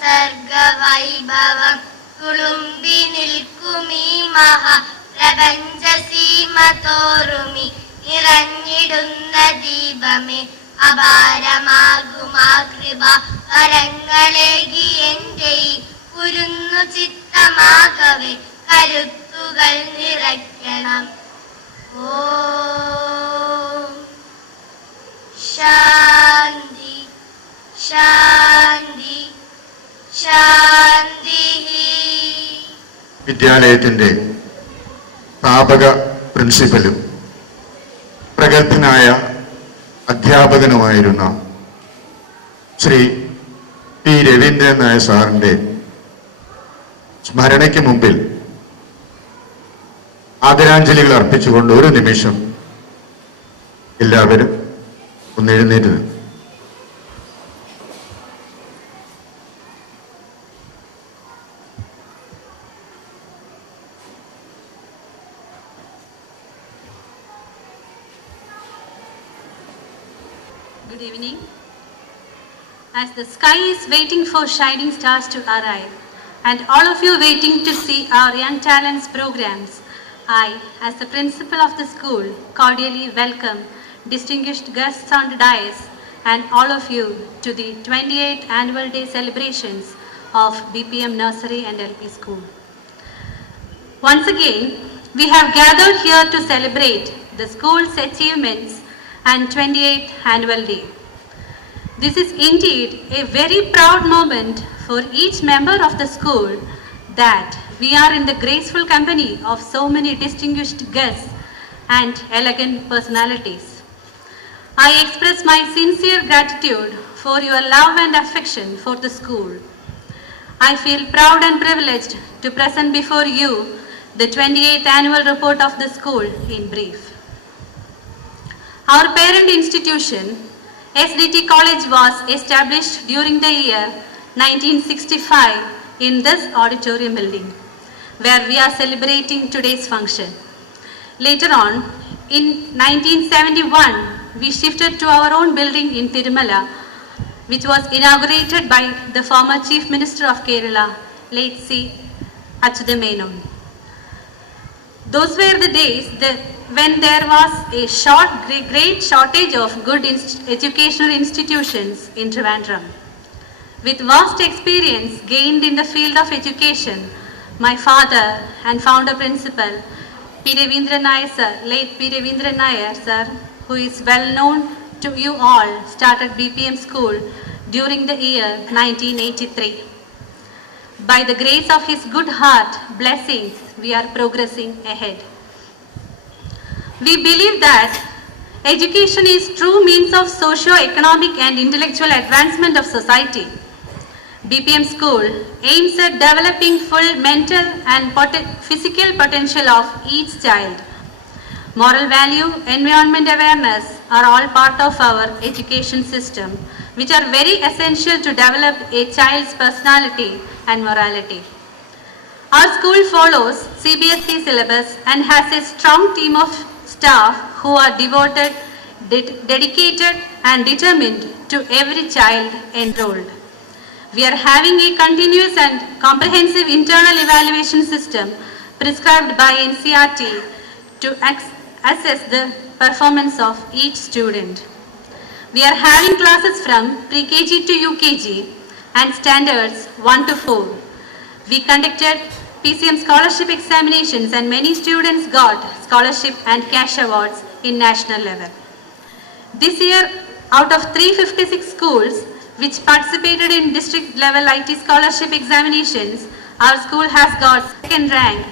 സർഗവൈഭവം തുളുമ്പി നിൽക്കുമീ മഹാപ്രപഞ്ചസീമ തോറുമി നിറഞ്ഞിടുന്ന ദീപമേ അപാരമാകുമാ കൃപ വരങ്ങളേകി എൻ്റെ കുരുന്നു ചിത്തമാകവേ കരുത്തുകൾ നിറയ്ക്കണം. ഓം ശാന്തി ശാന്തി ശാന്തി. വിദ്യാലയത്തിന്റെ സ്ഥാപക പ്രിൻസിപ്പലും പ്രഗത്ഭനായ അധ്യാപകനുമായിരുന്ന ശ്രീ പി രവീന്ദ്രൻ നായർ സാറിന്റെ സ്മരണയ്ക്ക് മുമ്പിൽ ആദരാഞ്ജലികൾ അർപ്പിച്ചുകൊണ്ട് ഒരു നിമിഷം എല്ലാവരും ഒന്ന് എഴുന്നേറ്റ് നിന്നു. Good evening. As the sky is waiting for shining stars to arrive, and all of you waiting to see our Young Talents programs, I, as the principal of the school, cordially welcome distinguished guests on the dais and all of you to the 28th Annual Day celebrations of BPM Nursery and LP School. Once again, we have gathered here to celebrate the school's achievements and 28th Annual Day. This is indeed a very proud moment for each member of the school that we are in the graceful company of so many distinguished guests and elegant personalities. I express my sincere gratitude for your love and affection for the school. I feel proud and privileged to present before you the 28th Annual Report of the school in brief. Our parent institution, SDT College, was established during the year 1965 in this auditorium building, where we are celebrating today's function. Later on, in 1971, we shifted to our own building in Tirumala, which was inaugurated by the former Chief Minister of Kerala, late C. Achuthamenon. Those were the days when there was a great shortage of good educational institutions in Trivandrum. With vast experience gained in the field of education, my father and founder principal, P. Ravindran Nair sir, late P. Ravindran Nair sir, who is well known to you all, started BPM school during the year 1983. By the grace of his good heart, blessings, we are progressing ahead. We believe that education is true means of socio-economic and intellectual advancement of society. BPM school aims at developing full mental and physical potential of each child. Moral value, environment awareness are all part of our education system, which are very essential to develop a child's personality and morality. Our school follows CBSE syllabus and has a strong team of staff who are devoted, dedicated and determined to every child enrolled. We are having a continuous and comprehensive internal evaluation system prescribed by NCERT to assess the performance of each student. We are having classes from pre-KG to UKG and standards 1 to 4. We conducted PCM scholarship examinations and many students got scholarship and cash awards in national level. This year, out of 356 schools which participated in district level IT scholarship examinations, our school has got second rank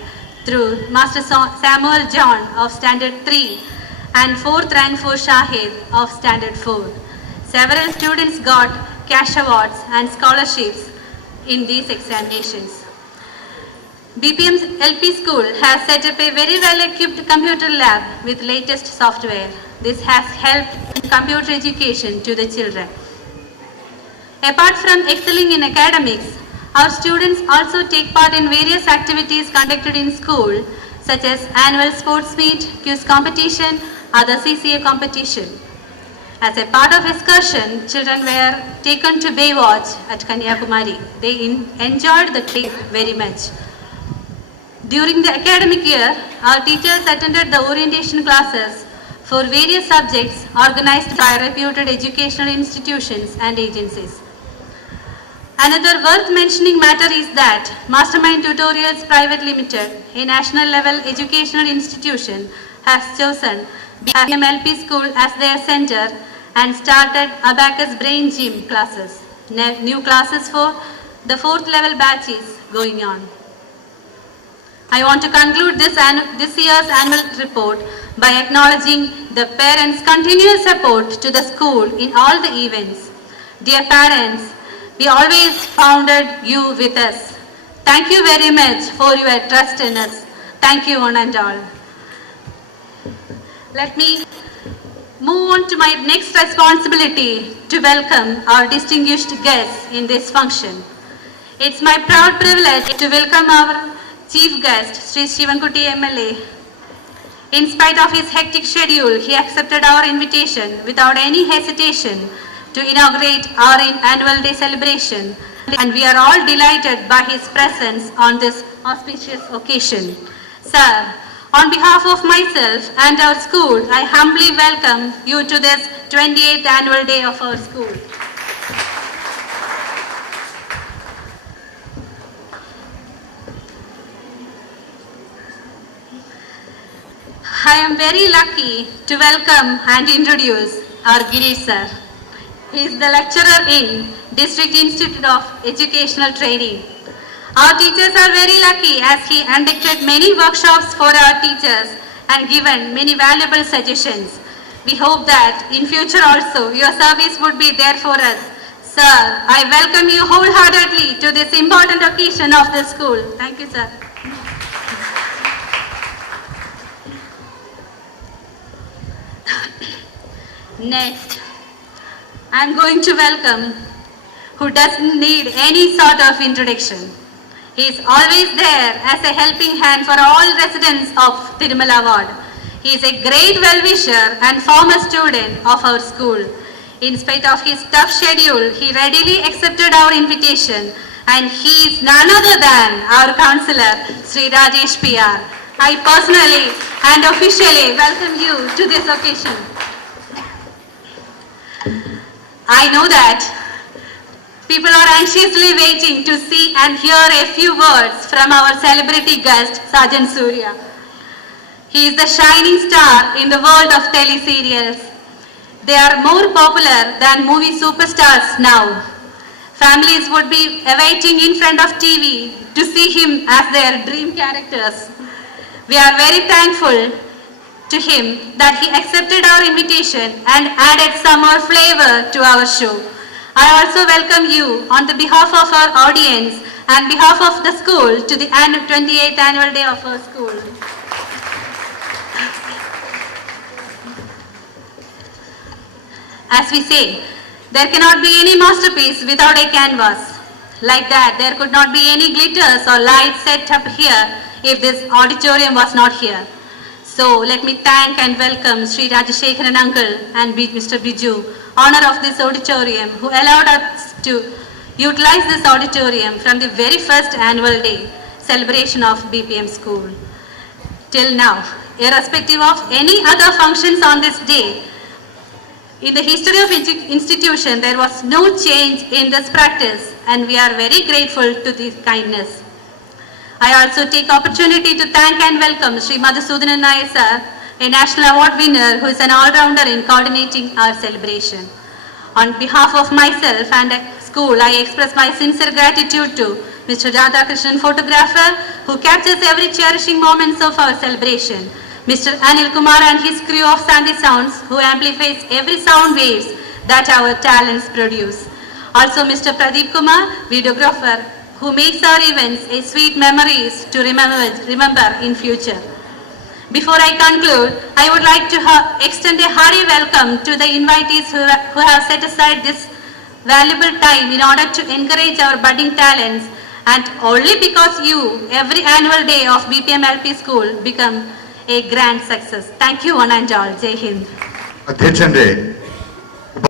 through Master Samuel John of Standard 3 and 4th rank for Shahid of Standard 4. Several students got cash awards and scholarships in these examinations. BPM's LP school has set up a very well-equipped computer lab with latest software. This has helped in computer education to the children. Apart from excelling in academics, our students also take part in various activities conducted in school, such as annual sports meet, quiz competition, other CCA competition. As a part of excursion, children were taken to Baywatch at Kanyakumari. They enjoyed the trip very much. During the academic year, our teachers attended the orientation classes for various subjects organized by reputed educational institutions and agencies. Another worth mentioning matter is that Mastermind Tutorials Private Limited, a national level educational institution, has chosen BPM LP School as their center and started Abacus Brain Gym classes. New classes for the 4th level batch is going on. I want to conclude this year's annual report by acknowledging the parents' continuous support to the school in all the events. Dear parents, we always founded you with us. Thank you very much for your trust in us. Thank you one and all. Let me move on to my next responsibility to welcome our distinguished guests in this function. It's my proud privilege to welcome our Chief Guest, Sri Shivankuti MLA. In spite of his hectic schedule, he accepted our invitation without any hesitation to inaugurate our annual day celebration, and we are all delighted by his presence on this auspicious occasion. Sir, on behalf of myself and our school, I humbly welcome you to this 28th annual day of our school. I am very lucky to welcome and introduce our Girish sir. He is the lecturer in District Institute of Educational Training. Our teachers are very lucky as he conducted many workshops for our teachers and given many valuable suggestions. We hope that in future also your service would be there for us. Sir, I welcome you wholeheartedly to this important occasion of the school. Thank you, sir. Next, I am going to welcome who doesn't need any sort of introduction. He is always there as a helping hand for all residents of Tirumala Ward. He is a great well-wisher and former student of our school. In spite of his tough schedule, he readily accepted our invitation, and he is none other than our councillor, Sri Rajesh PR. I personally and officially welcome you to this occasion. I know that people are anxiously waiting to see and hear a few words from our celebrity guest, Sergeant Surya. He is the shining star in the world of teleserials. They are more popular than movie superstars now. Families would be awaiting in front of TV to see him as their dream characters. We are very thankful to him that he accepted our invitation and added some more flavor to our show. I also welcome you on the behalf of our audience and behalf of the school to the 28th annual day of our school. As we say, there cannot be any masterpiece without a canvas. Like that, there could not be any glitters or lights set up here if this auditorium was not here. So let me thank and welcome Sri Rajashekharan Uncle and Mr. Biju, owner of this auditorium, who allowed us to utilize this auditorium from the very first annual day celebration of BPM school till now. Irrespective of any other functions on this day, in the history of institution, there was no change in this practice, and we are very grateful to this kindness. I also take opportunity to thank and welcome Sri Madhusudanan Nair sir, a national award winner who is an all-rounder in coordinating our celebration. On behalf of myself and the school, I express my sincere gratitude to Mr. Radhakrishnan, photographer, who captures every cherishing moments of our celebration. Mr. Anil Kumar and his crew of Sandy Sounds, who amplifies every sound waves that our talents produce. Also Mr. Pradeep Kumar, videographer, who makes our events a sweet memories to remember in future. Before I conclude, I would like to extend a hearty welcome to the invitees who have set aside this valuable time in order to encourage our budding talents, and only because you, every annual day of BPM LP School become a grand success. Thank you one and all. Jai Hind. അധ്യക്ഷന്റെ